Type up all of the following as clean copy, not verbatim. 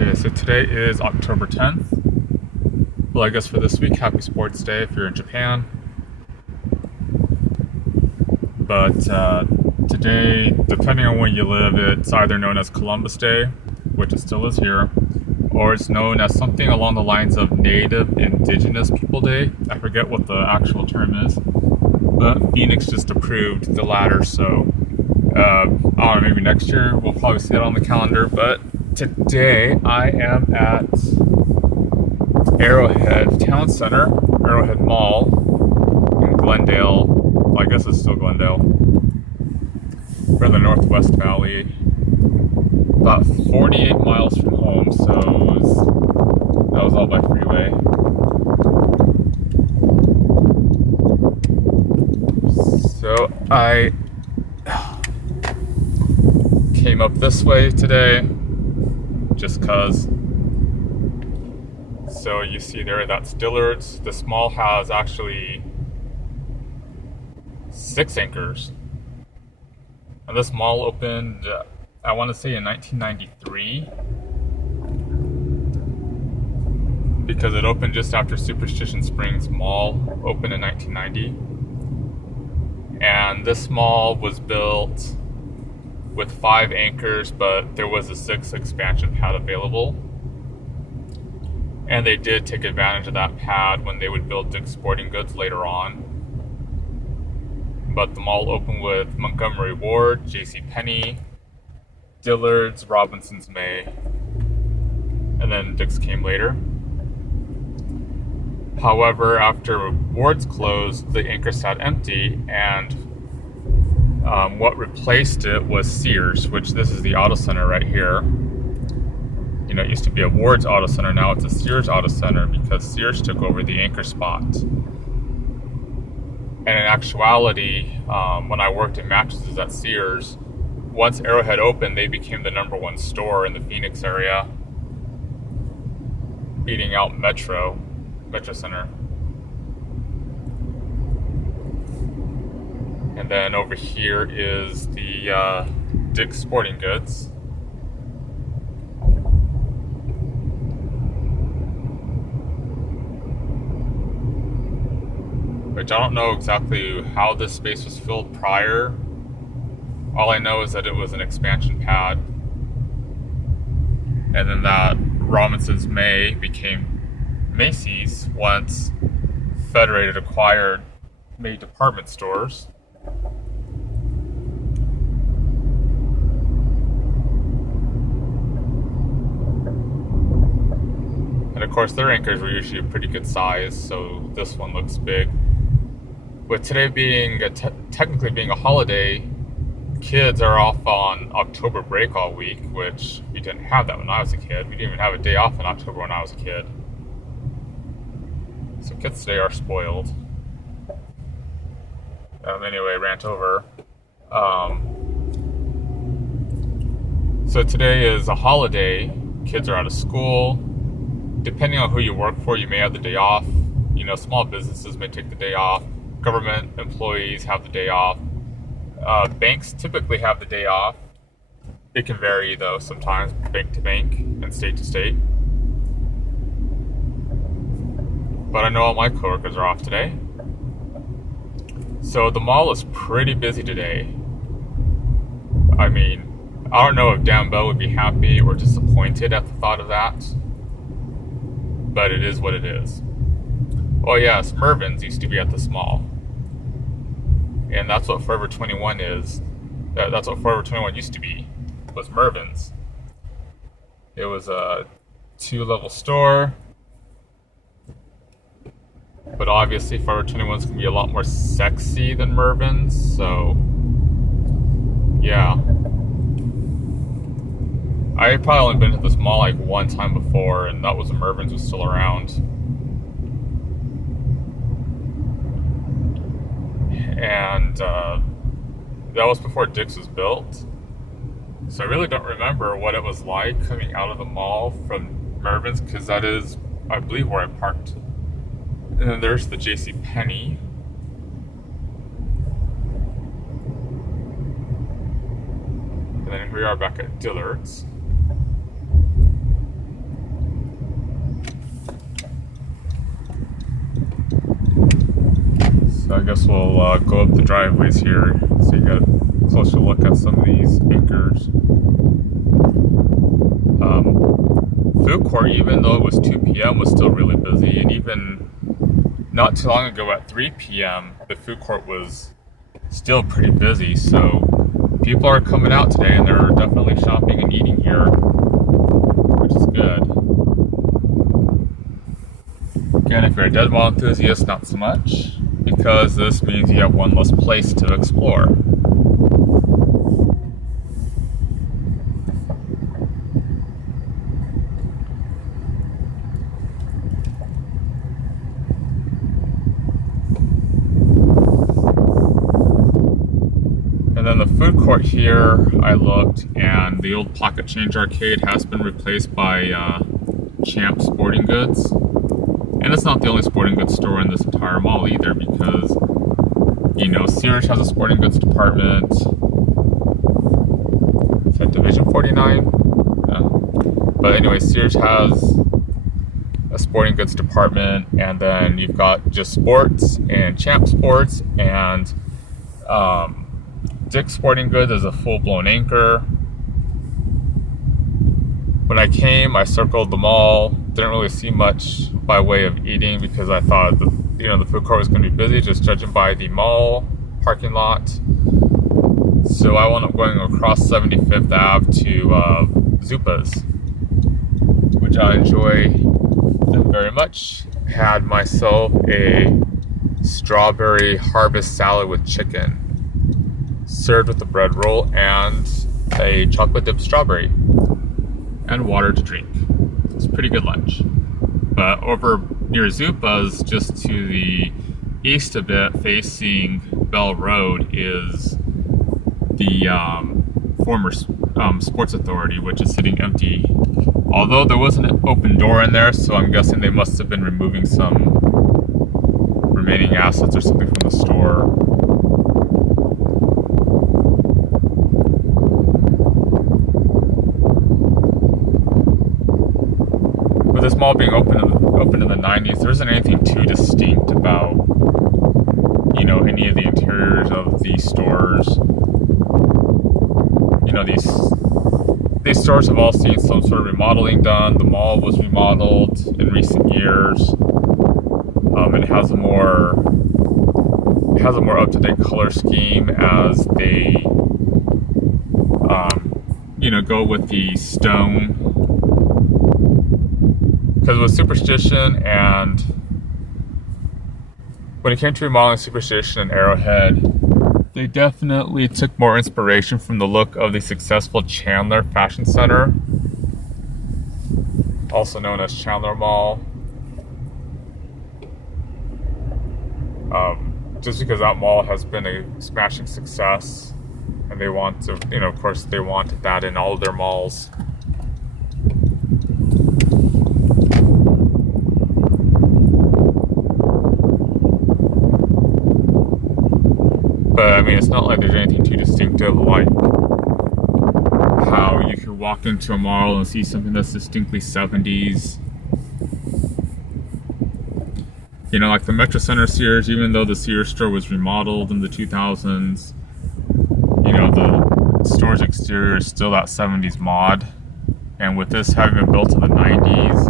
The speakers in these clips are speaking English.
Okay, so today is October 10th. Well, I guess for this week, happy sports day if you're in Japan. But today, depending on where you live, it's either known as Columbus Day, which it still is here, or it's known as something along the lines of Native Indigenous People Day. I forget what the actual term is, but Phoenix just approved the latter, so I don't know, maybe next year we'll probably see that on the calendar. But today I am at Arrowhead Towne Center, Arrowhead Mall in Glendale. Well, I guess it's still Glendale. We're in the Northwest Valley, about 48 miles from home, so that was all by freeway. So I came up this way today just cause. So you see there, that's Dillard's. This mall has actually 6 anchors. And this mall opened, I want to say in 1993, because it opened just after Superstition Springs Mall opened in 1990. And this mall was built with 5 anchors, but there was a 6th expansion pad available. And they did take advantage of that pad when they would build Dick's Sporting Goods later on. But the mall opened with Montgomery Ward, JCPenney, Dillard's, Robinson's May, and then Dick's came later. However, after Ward's closed, the anchor sat empty, and what replaced it was Sears, which this is the auto center right here. You know, it used to be a Ward's Auto Center, now it's a Sears Auto Center because Sears took over the anchor spot. And in actuality, when I worked in mattresses at Sears, once Arrowhead opened, they became the #1 store in the Phoenix area, beating out Metro Center. And then over here is the Dick's Sporting Goods. Which I don't know exactly how this space was filled prior. All I know is that it was an expansion pad. And then that Robinson's May became Macy's once Federated acquired May department stores. And of course their anchors were usually a pretty good size, so this one looks big. With today being technically being a holiday, kids are off on October break all week, which we didn't have that when I was a kid. We didn't even have a day off in October when I was a kid. So kids today are spoiled. Anyway, rant over. So today is a holiday. Kids are out of school. Depending on who you work for, you may have the day off. You know, small businesses may take the day off. Government employees have the day off. Banks typically have the day off. It can vary though, sometimes bank to bank and state to state. But I know all my coworkers are off today. So the mall is pretty busy today. I mean, I don't know if Dan Bell would be happy or disappointed at the thought of that. But it is what it is. Oh yes, Mervyn's used to be at this mall. And that's what Forever 21 is. That's what Forever 21 used to be, was Mervyn's. It was a 2-level store. But obviously Forever 21 is going to be a lot more sexy than Mervyn's, so yeah. I probably only been to this mall like one time before, and that was when Mervyn's was still around. And that was before Dick's was built. So I really don't remember what it was like coming out of the mall from Mervyn's, because that is, I believe, where I parked. And then there's the JCPenney. And then we are back at Dillard's. guess we'll go up the driveways here so you get a closer look at some of these acres. Food court, even though it was 2 p.m., was still really busy, and even not too long ago at 3 p.m., the food court was still pretty busy, so people are coming out today and they're definitely shopping and eating here, which is good. Again, if you're a dead mall enthusiast, not so much, because this means you have one less place to explore. And then the food court here, I looked, and the old pocket change arcade has been replaced by Champ Sporting Goods. And it's not the only sporting goods store in this entire mall either, because, you know, Sears has a sporting goods department. Is that Division 49? But anyway, Sears has a sporting goods department, and then you've got Just Sports and Champ Sports, and Dick's Sporting Goods is a full-blown Anchor. When I came, I circled the mall. Didn't really see much by way of eating because I thought the food court was going to be busy, just judging by the mall parking lot. So I wound up going across 75th Ave to Zupa's, which I enjoy very much. Had myself a strawberry harvest salad with chicken, served with a bread roll and a chocolate dipped strawberry, and water to drink. It's a pretty good lunch. But over near Zupa's, just to the east a bit, facing Bell Road, is the former Sports Authority, which is sitting empty. Although there was an open door in there, so I'm guessing they must have been removing some remaining assets or something from the store. With this mall being open in the 90s, there isn't anything too distinct about, you know, any of the interiors of these stores. You know, these stores have all seen some sort of remodeling done. The mall was remodeled in recent years. It has a more up-to-date color scheme as they, go with the stone. Because with Superstition and when it came to remodeling Superstition and Arrowhead, they definitely took more inspiration from the look of the successful Chandler Fashion Center, also known as Chandler Mall. Just because that mall has been a smashing success, and they want to, of course, they wanted that in all of their malls. But I mean, it's not like there's anything too distinctive, like how you could walk into a mall and see something that's distinctly 70s. You know, like the Metro Center Sears, even though the Sears store was remodeled in the 2000s, the store's exterior is still that 70s mod. And with this having been built in the 90s,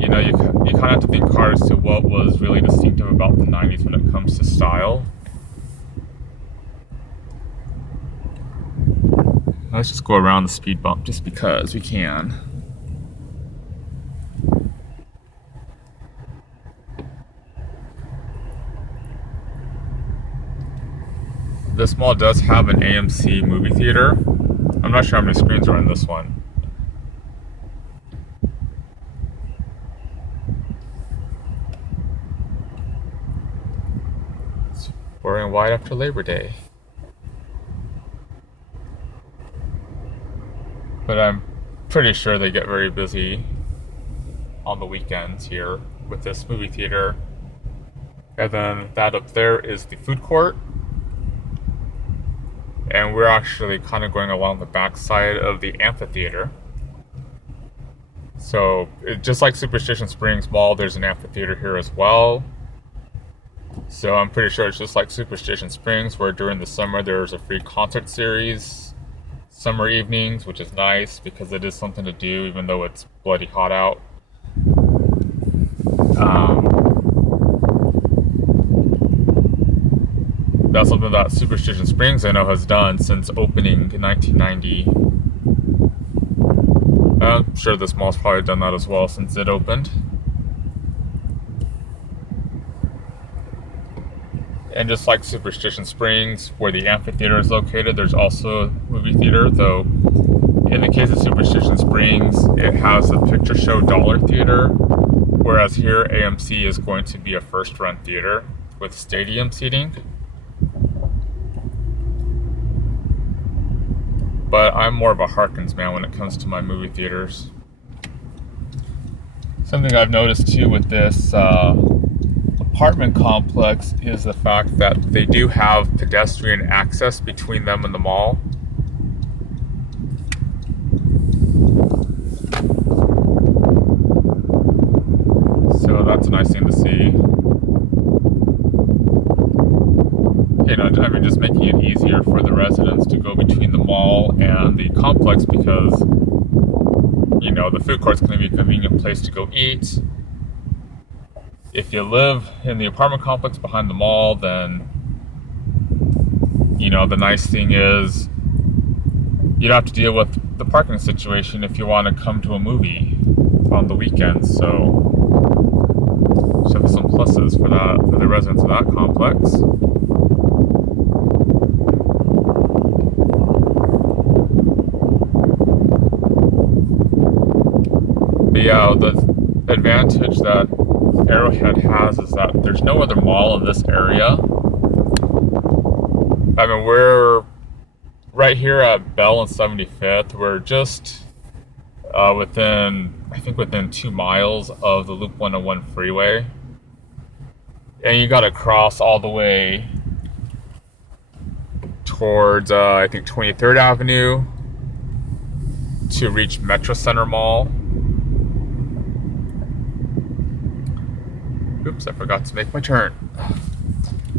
you kind of have to think hard as to what was really distinctive about the 90s when it comes to style. Let's just go around the speed bump just because we can. This mall does have an AMC movie theater. I'm not sure how many screens are in this one. It's wearing wide after Labor Day. But I'm pretty sure they get very busy on the weekends here with this movie theater. And then that up there is the food court. And we're actually kind of going along the back side of the amphitheater. So, just like Superstition Springs Mall, there's an amphitheater here as well. So I'm pretty sure it's just like Superstition Springs, where during the summer there's a free concert series, summer evenings, which is nice because it is something to do even though it's bloody hot out. That's something that Superstition Springs, I know, has done since opening in 1990. I'm sure this mall's probably done that as well since it opened. And just like Superstition Springs, where the amphitheater is located, there's also a movie theater, though in the case of Superstition Springs, it has a picture show dollar theater, whereas here AMC is going to be a first run theater with stadium seating. But I'm more of a Harkins man when it comes to my movie theaters. Something I've noticed too with this apartment complex is the fact that they do have pedestrian access between them and the mall. So that's a nice thing to see. You know, I mean, just making it easier for the residents to go between the mall and the complex because, you know, the food court's going to be a convenient place to go eat. If you live in the apartment complex behind the mall, then, you know, the nice thing is you don't have to deal with the parking situation if you want to come to a movie on the weekends. So there's some pluses for that, for the residents of that complex. But yeah, the advantage that Arrowhead has is that there's no other mall in this area. I mean, we're right here at Bell and 75th. We're just within 2 miles of the Loop 101 freeway. And you gotta cross all the way towards, I think, 23rd Avenue to reach Metro Center Mall. Oops, I forgot to make my turn.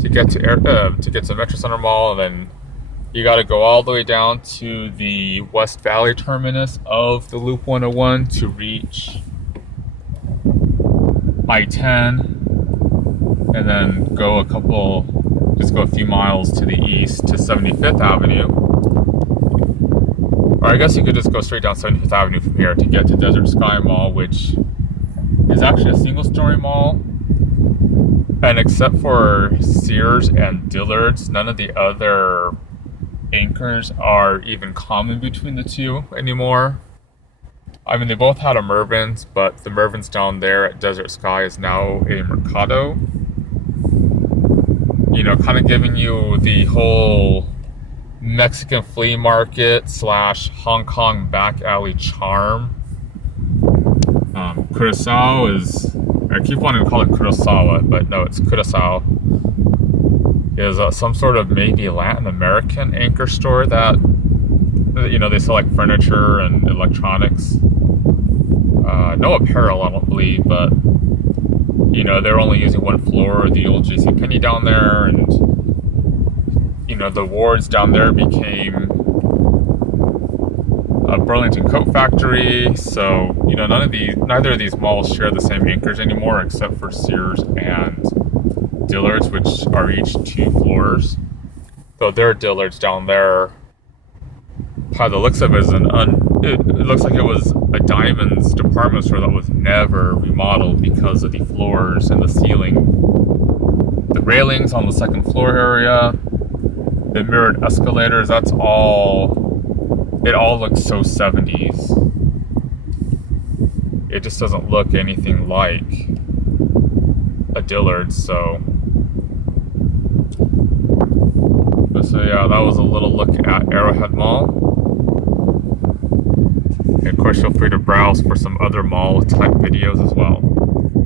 To get to Metro Center Mall, and then you got to go all the way down to the West Valley terminus of the Loop 101 to reach I-10, and then go a few miles to the east to 75th Avenue. Or I guess you could just go straight down 75th Avenue from here to get to Desert Sky Mall, which is actually a single-story mall. And except for Sears and Dillard's, none of the other anchors are even common between the two anymore. I mean, they both had a Mervyn's, but the Mervyn's down there at Desert Sky is now a Mercado. You know, kind of giving you the whole Mexican flea market / Hong Kong back alley charm. Curacao is... I keep wanting to call it Kurosawa, but no, it's Curacao. Is some sort of maybe Latin American anchor store that, you know, they sell like furniture and electronics. No apparel, I don't believe, but, you know, they're only using one floor of the old JCPenney down there, and, you know, the wards down there became a Burlington Coat Factory, so, you know, neither of these malls share the same anchors anymore, except for Sears and Dillard's, which are each 2 floors. Though their Dillard's down there, by the looks of it, it looks like it was a Diamonds department store that was never remodeled because of the floors and the ceiling. The railings on the second floor area, the mirrored escalators, it all looks so 70s. It just doesn't look anything like a Dillard's, so yeah, that was a little look at Arrowhead Mall. And of course, feel free to browse for some other mall type videos as well.